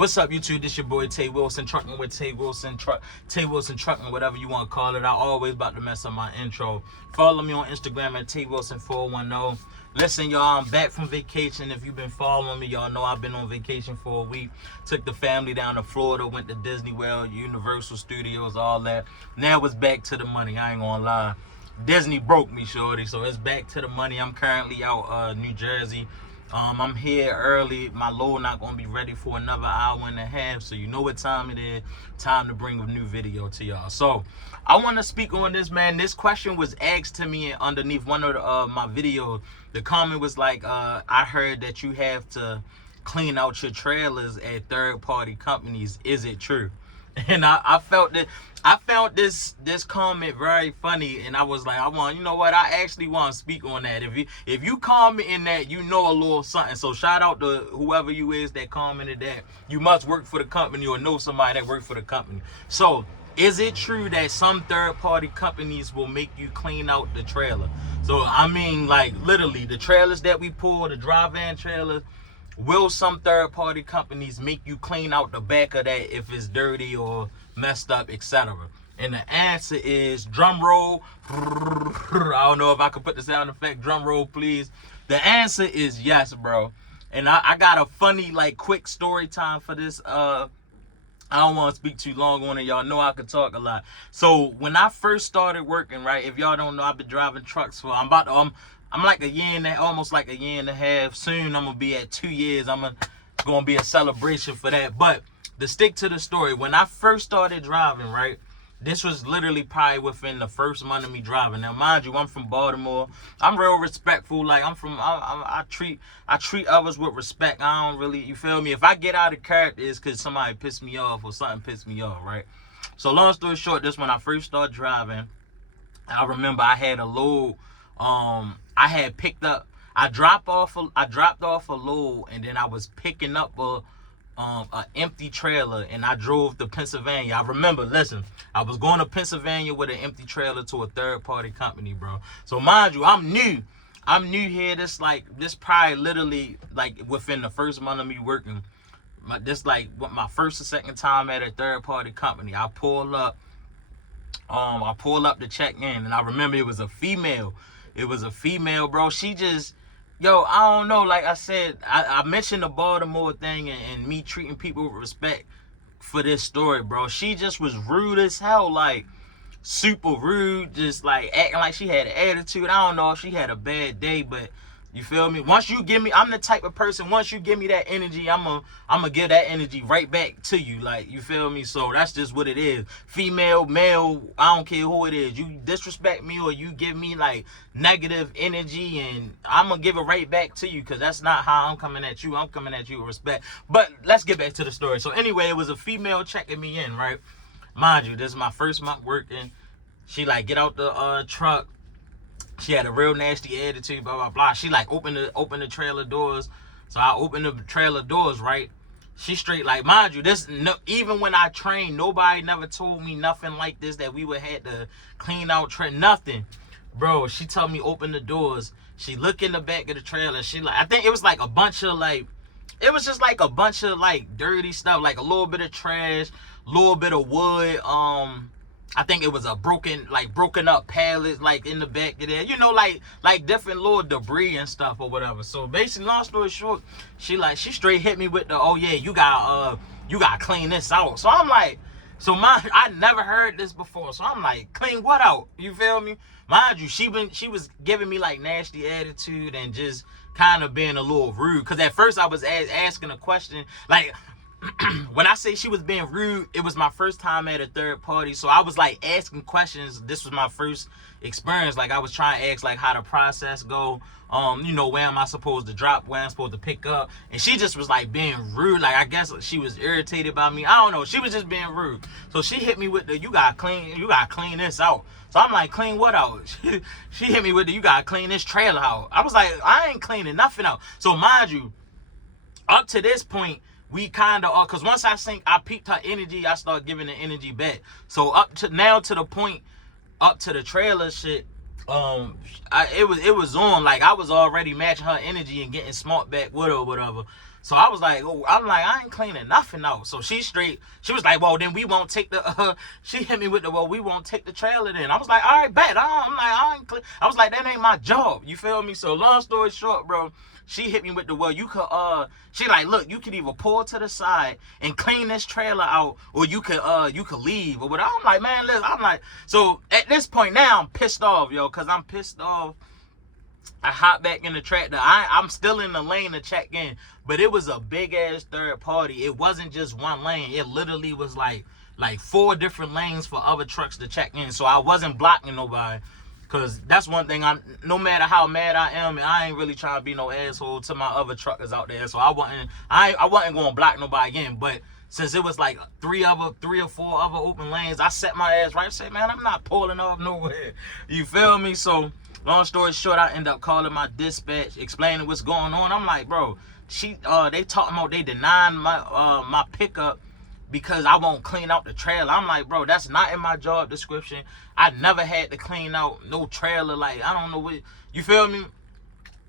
What's up, YouTube? This your boy Tay Wilson, trucking with Tay Wilson, Tay Wilson trucking, whatever you want to call it. I always about to mess up my intro. Follow me on Instagram at Tay Wilson 410. Listen, y'all, I'm back from vacation. If you've been following me, y'all know I've been on vacation for a week. Took the family down to Florida, went to Disney World, Universal Studios, all that. Now it's back to the money. I ain't gonna lie. Disney broke me, shorty, so it's back to the money. I'm currently out New Jersey. I'm here early. My load not gonna be ready for another hour and a half, so you know what time it is. Time to bring a new video to y'all. So I want to speak on this, man. This question was asked to me underneath one of my videos. The comment was like, I heard that you have to clean out your trailers at third-party companies. Is it true? And I felt that I found this comment very funny, and I was like, you know what? I actually want to speak on that. If you comment in that, you know a little something. So shout out to whoever you is that commented that. You must work for the company or know somebody that works for the company. So is it true that some third-party companies will make you clean out the trailer? So I mean, like literally the trailers that we pull, the dry van trailers. Will some third-party companies make you clean out the back of that if it's dirty or messed up, etc.? And the answer is, drum roll. I don't know if I could put the sound effect. Drum roll, please. The answer is yes, bro. And I got a funny, like, quick story time for this. I don't want to speak too long on it. Y'all know I could talk a lot. So when I first started working, right, if y'all don't know, I've been driving trucks for, I'm like a year and a, almost like a year and a half. Soon I'm gonna be at 2 years. Gonna be a celebration for that. But to stick to the story, when I first started driving, right, this was literally probably within the first month of me driving. Now, mind you, I'm from Baltimore. I'm real respectful. Like I treat others with respect. I don't really, you feel me? If I get out of character, it's because somebody pissed me off or something pissed me off, right? So long story short, this when I first started driving, I remember I had a load. I had picked up. I dropped off a load, and then I was picking up a empty trailer, and I drove to Pennsylvania. I remember, listen, I was going to Pennsylvania with an empty trailer to a third-party company, bro. So mind you, I'm new here. This probably literally like within the first month of me working. This like what my first or second time at a third-party company. I pull up to check in, and I remember it was a female. It was a female, bro. She just, yo, I don't know. Like I said, I mentioned the Baltimore thing and me treating people with respect for this story, bro. She just was rude as hell, like super rude, just like acting like she had an attitude. I don't know if she had a bad day, but you feel me? Once you give me, I'm the type of person, once you give me that energy, I'm gonna give that energy right back to you. Like, you feel me? So that's just what it is. Female, male, I don't care who it is. You disrespect me or you give me like negative energy, and I'm gonna give it right back to you, because that's not how I'm coming at you. I'm coming at you with respect. But let's get back to the story. So anyway, it was a female checking me in, right? Mind you, this is my first month working. She like, get out the truck. She had a real nasty attitude, blah, blah, blah. She like opened the trailer doors. So I opened the trailer doors, right? She straight like, mind you, even when I trained, nobody never told me nothing like this, that we would have to clean out nothing. Bro, she told me open the doors. She looked in the back of the trailer. She like, I think it was like a bunch of like, it was just like a bunch of like dirty stuff, like a little bit of trash, a little bit of wood, I think it was a broken up pallets like in the back of there, you know, like different little debris and stuff or whatever. So basically, long story short, she straight hit me with the, oh yeah, you gotta clean this out. So I'm like, I never heard this before. So I'm like, clean what out? You feel me? Mind you, she was giving me like nasty attitude and just kind of being a little rude. Cause at first I was asking a question, like, when I say she was being rude, it was my first time at a third party. So I was like asking questions. This was my first experience. Like I was trying to ask like how the process go. You know, where am I supposed to drop, where I'm supposed to pick up. And she just was like being rude. Like I guess she was irritated by me. I don't know. She was just being rude. So she hit me with the, you gotta clean this out. So I'm like, clean what out? She hit me with the, you gotta clean this trailer out. I was like, I ain't cleaning nothing out. So mind you, up to this point, we kind of, because once I peeped her energy, I started giving the energy back. So up to the trailer shit, it was on. Like I was already matching her energy and getting smart back with her or whatever. So I was like, oh, I'm like, I ain't cleaning nothing out. So she was like, well, then we won't take the, she hit me with the, well, we won't take the trailer then. I was like, all right, bet. I'm like, I ain't clean. I was like, that ain't my job. You feel me? So long story short, bro, she hit me with the, well, you could, she like, look, you could either pull to the side and clean this trailer out, or you could leave or whatever. I'm like, man, listen, I'm like, so at this point now, I'm pissed off, yo, because I'm pissed off. I hop back in the tractor. I'm still in the lane to check in, but it was a big ass third party. It wasn't just one lane. It literally was like 4 different lanes for other trucks to check in. So I wasn't blocking nobody, cause that's one thing. No matter how mad I am, and I ain't really trying to be no asshole to my other truckers out there. So I wasn't going to block nobody in. But since it was like 3 or 4 other open lanes, I set my ass right. Say, man, I'm not pulling off nowhere. You feel me? So long story short, I end up calling my dispatch, explaining what's going on. I'm like, bro, they talking about they denying my pickup because I won't clean out the trailer. I'm like, bro, that's not in my job description. I never had to clean out no trailer. Like, I don't know what, you feel me?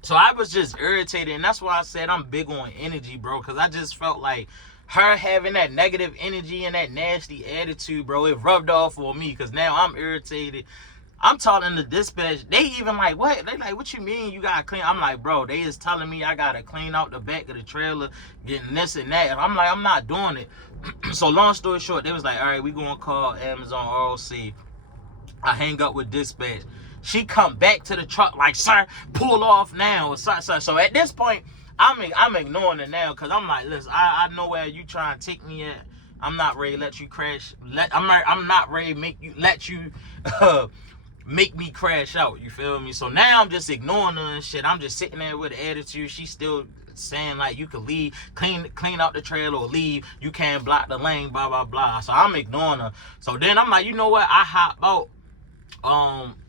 So I was just irritated, and that's why I said I'm big on energy, bro, because I just felt like her having that negative energy and that nasty attitude, bro, it rubbed off on me, because now I'm irritated. I'm talking to dispatch. They even like, what? They like, what you mean you gotta clean? I'm like, bro, they is telling me I gotta clean out the back of the trailer, getting this and that. I'm like, I'm not doing it. So long story short, they was like, all right, we gonna call Amazon ROC. I hang up with dispatch. She come back to the truck like, sir, pull off now. So at this point, I'm ignoring it now, because I'm like, listen, I know where you trying to take me at. I'm not ready to let you crash. I'm not ready to let you make me crash out. You feel me? So now I'm just ignoring her and shit. I'm just sitting there with an attitude. She's still saying like, you could leave, clean out the trailer or leave. You can't block the lane, blah, blah, blah. So I'm ignoring her. So then I'm like, you know what? I hop out.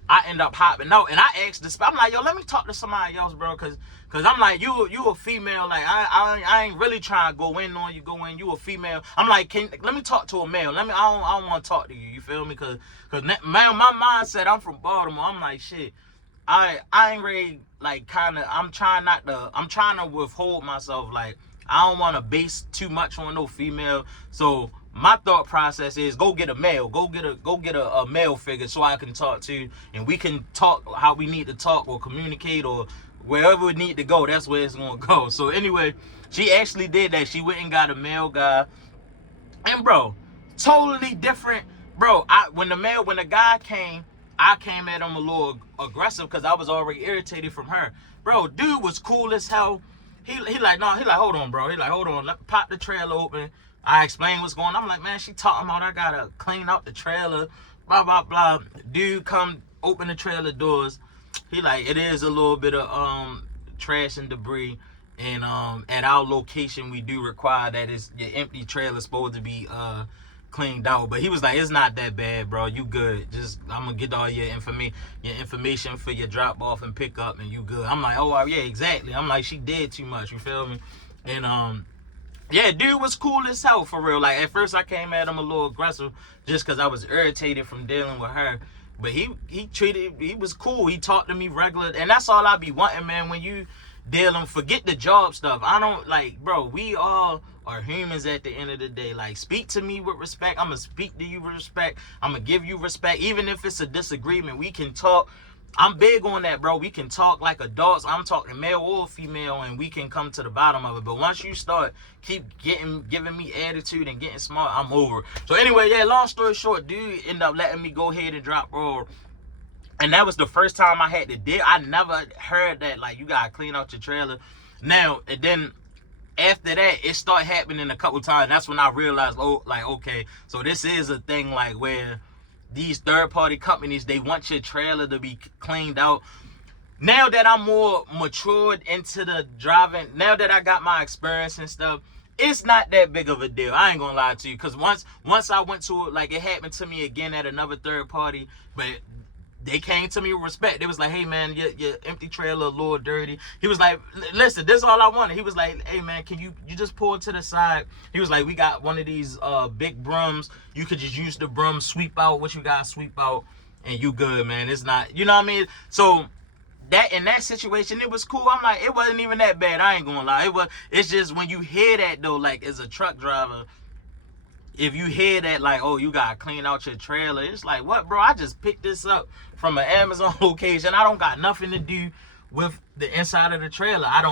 I end up hopping out, and I asked this. I'm like, yo, let me talk to somebody else, bro, cause I'm like, you a female, like I ain't really trying to go in on you. You a female. I'm like, let me talk to a male. I don't want to talk to you. You feel me? Cause man, my mindset, I'm from Baltimore. I'm like, shit, I ain't ready. Like, I'm trying to withhold myself. Like, I don't want to base too much on no female. So my thought process is go get a male, go get a male figure so I can talk to, and we can talk how we need to talk or communicate, or wherever we need to go, that's where it's gonna go. So anyway, she actually did that. She went and got a male guy, and bro, totally different, bro. When the guy came, I came at him a little aggressive because I was already irritated from her. Bro, dude was cool as hell. He like, hold on, bro. He like, hold on, pop the trailer open. I explained what's going on. I'm like, man, she talking about I gotta clean out the trailer, blah, blah, blah. Dude come open the trailer doors. He like, it is a little bit of trash and debris. And at our location, we do require that your empty trailer supposed to be cleaned out. But he was like, it's not that bad, bro. You good. Just, I'm gonna get all your information for your drop off and pick up, and you good. I'm like, oh yeah, exactly. I'm like, she did too much, you feel me? And yeah, dude was cool as hell, for real. Like, at first I came at him a little aggressive just because I was irritated from dealing with her. But he was cool. He talked to me regular. And that's all I be wanting, man, when you dealing. Forget the job stuff. I don't, like, bro, we all are humans at the end of the day. Like, speak to me with respect. I'm going to speak to you with respect. I'm going to give you respect. Even if it's a disagreement, we can talk. I'm big on that, bro. We can talk like adults. I'm talking male or female, and we can come to the bottom of it. But once you start giving me attitude and getting smart, I'm over. So anyway, yeah, long story short, dude ended up letting me go ahead and drop roll. And that was the first time I had to deal. I never heard that, like, you gotta clean out your trailer. Now, and then after that, it started happening a couple times. That's when I realized, oh, like, okay, so this is a thing, like, where these third-party companies, they want your trailer to be cleaned out. Now that I'm more matured into the driving, now that I got my experience and stuff, it's not that big of a deal. I ain't gonna lie to you, because once I went to it, like, it happened to me again at another third party, but they came to me with respect. They was like, hey, man, your empty trailer a little dirty. He was like, listen, this is all I wanted. He was like, hey, man, can you just pull to the side? He was like, we got one of these big brooms. You could just use the broom, sweep out what you got, sweep out, and you good, man. It's not, you know what I mean? So that in that situation, it was cool. I'm like, it wasn't even that bad. I ain't gonna lie. It's just when you hear that though, like as a truck driver, if you hear that, like, oh, you gotta clean out your trailer, it's like, what, bro? I just picked this up from an Amazon location. I don't got nothing to do with the inside of the trailer. I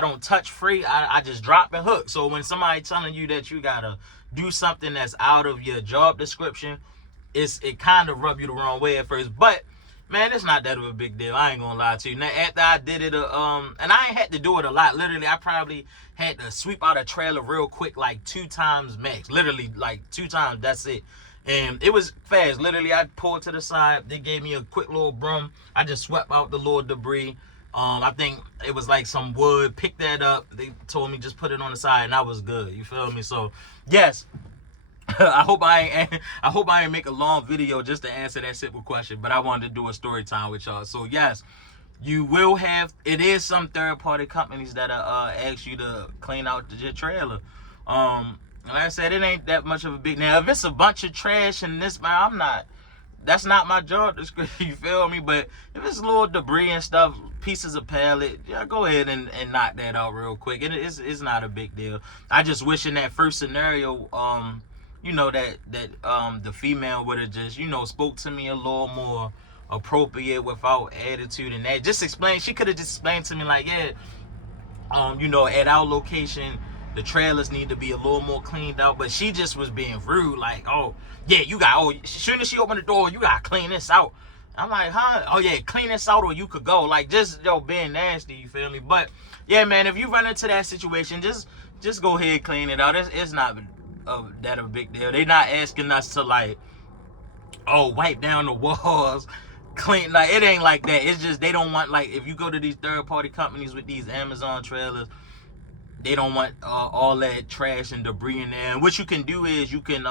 don't touch free. I just drop and hook. So when somebody telling you that you gotta do something that's out of your job description, it kind of rub you the wrong way at first. But man, it's not that of a big deal. I ain't gonna lie to you. Now, after I did it, and I ain't had to do it a lot. Literally, I probably had to sweep out a trailer real quick, like 2 times max. Literally, like 2 times. That's it. And it was fast. Literally, I pulled to the side. They gave me a quick little broom. I just swept out the little debris. I think it was like some wood. Picked that up. They told me just put it on the side, and I was good. You feel me? So, yes. I hope I ain't make a long video just to answer that simple question, but I wanted to do a story time with y'all. So yes, you will have, it is some third-party companies that ask you to clean out your trailer. Like I said, it ain't that much of a big, now if it's a bunch of trash and this, man, that's not my job description, you feel me? But if it's a little debris and stuff, pieces of pallet, yeah, go ahead and knock that out real quick. It's not a big deal. I just wish in that first scenario, you know, that the female would have just, you know, spoke to me a little more appropriate without attitude and that. Just explain. She could have just explained to me like, yeah, you know, at our location, the trailers need to be a little more cleaned out. But she just was being rude, like, oh, yeah, as soon as she opened the door, you gotta clean this out. I'm like, huh? Oh yeah, clean this out or you could go. Like, just, yo, being nasty, you feel me? But yeah, man, if you run into that situation, just go ahead, clean it out. It's not that a big deal. They not asking us to, like, oh, wipe down the walls, clean. Like, it ain't like that. It's just they don't want, like, if you go to these third-party companies with these Amazon trailers, they don't want all that trash and debris in there. And what you can do is you can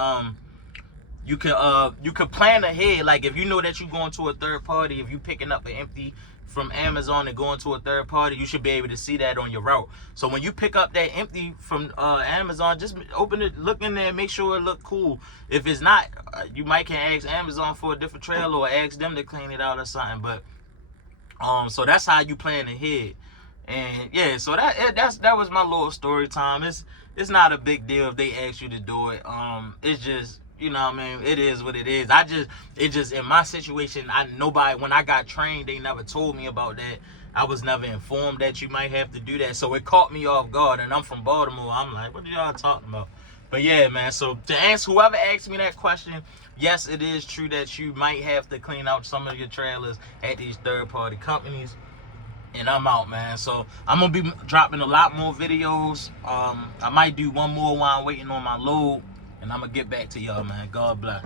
plan ahead. Like, if you know that you're going to a third party, if you picking up an empty from Amazon and going to a third party, you should be able to see that on your route. So when you pick up that empty from Amazon, just open it, look in there, make sure it look cool. If it's not, you might can ask Amazon for a different trailer or ask them to clean it out or something. But so that's how you plan ahead. And yeah, so that was my little story time. It's not a big deal if they ask you to do it. It's just, you know what I mean? It is what it is. It just in my situation, when I got trained, they never told me about that. I was never informed that you might have to do that. So it caught me off guard, and I'm from Baltimore. I'm like, what are y'all talking about? But yeah, man, so to answer whoever asked me that question, yes, it is true that you might have to clean out some of your trailers at these third-party companies. And I'm out, man. So I'm gonna be dropping a lot more videos. I might do one more while I'm waiting on my load. And I'm going to get back to y'all, man. God bless.